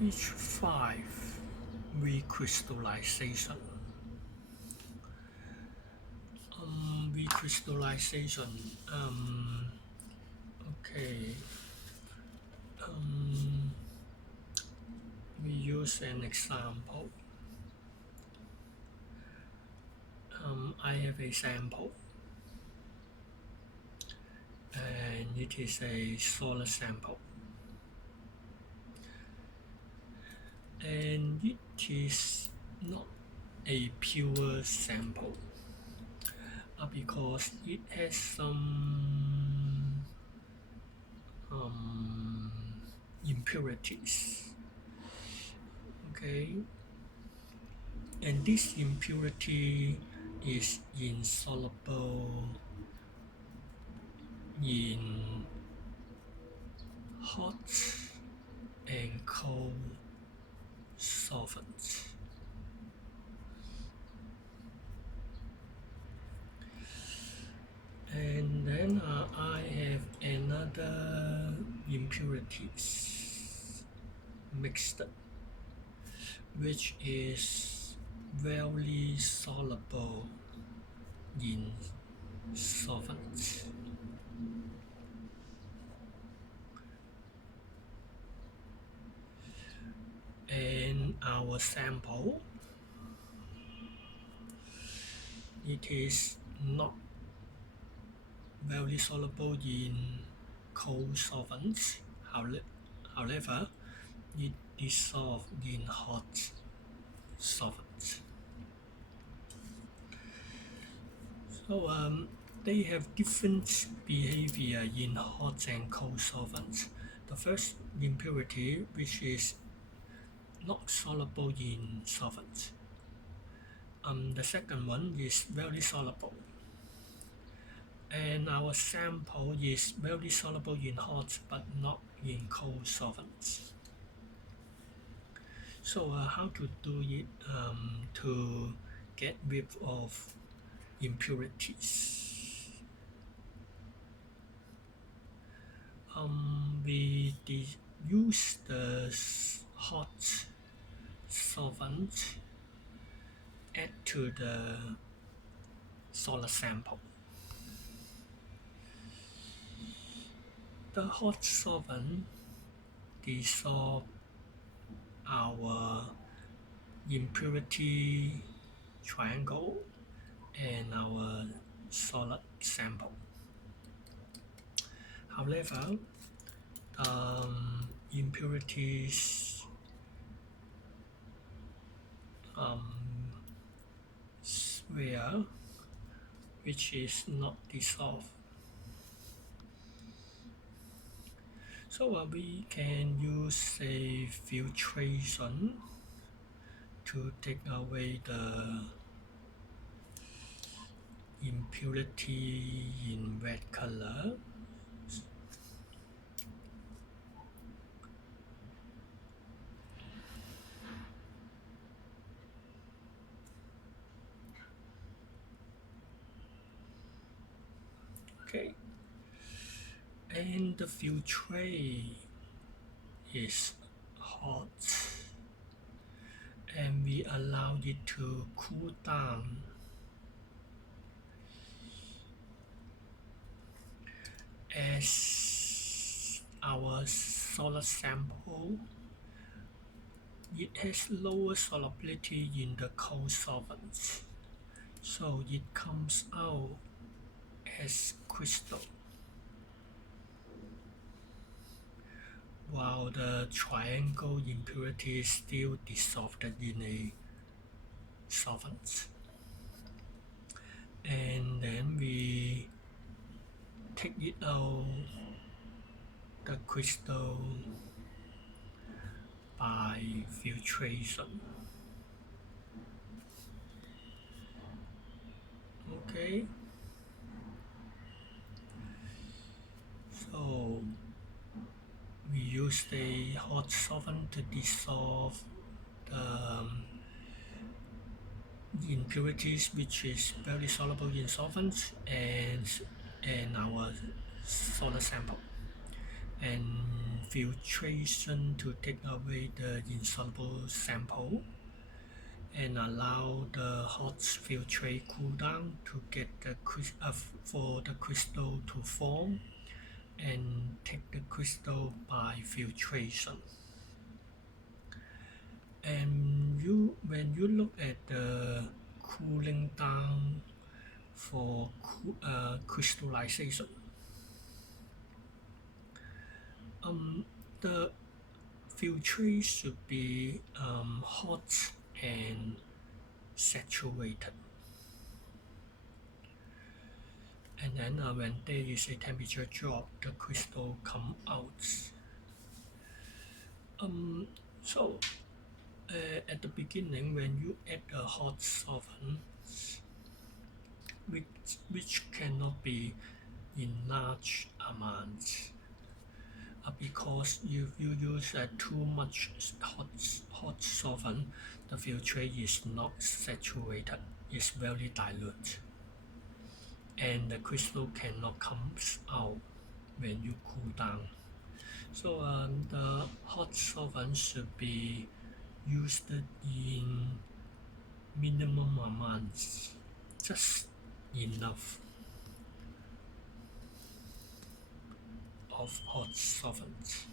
Page 5, recrystallization. Recrystallization. Okay. We use an example. I have a sample, and it is a solid sample, and it is not a pure sample because it has some impurities. Okay, and this impurity is insoluble in hot and cold solvents. And then I have another impurities mixed, which is very soluble in solvents. And our sample, it is not very soluble in cold solvents. However, it dissolves in hot solvents. So they have different behavior in hot and cold solvents. The first impurity, which is not soluble in solvents. The second one is very soluble. And our sample is very soluble in hot but not in cold solvents. So how to do it to get rid of impurities? We use the hot solvent add to the solid sample. The hot solvent dissolve our impurity triangle and our solid sample. However, impurities sphere, which is not dissolved. So we can use a filtration to take away the impurity in red color. Okay, and the filtrate is hot, and we allow it to cool down. As our solid sample, it has lower solubility in the cold solvents, so it comes out as crystal, while the triangle impurity is still dissolved in a solvent. And then we take it out the crystal by filtration. Okay, so we use the hot solvent to dissolve the impurities, which is very soluble in solvents, and our solid sample. and filtration to take away the insoluble sample and allow the hot filtrate cool down to get the for the crystal to form and take the crystal by filtration. And when you look at the cooling down for crystallization, the filtrate should be hot and saturated. And then when there is a temperature drop, the crystal come out. Um, so at the beginning, when you add a hot solvent, which cannot be in large amounts, because if you use too much hot solvent, the filtrate is not saturated; it's very dilute, and the crystal cannot come out when you cool down. So the hot solvent should be used in minimum amounts, just enough of hot solvent.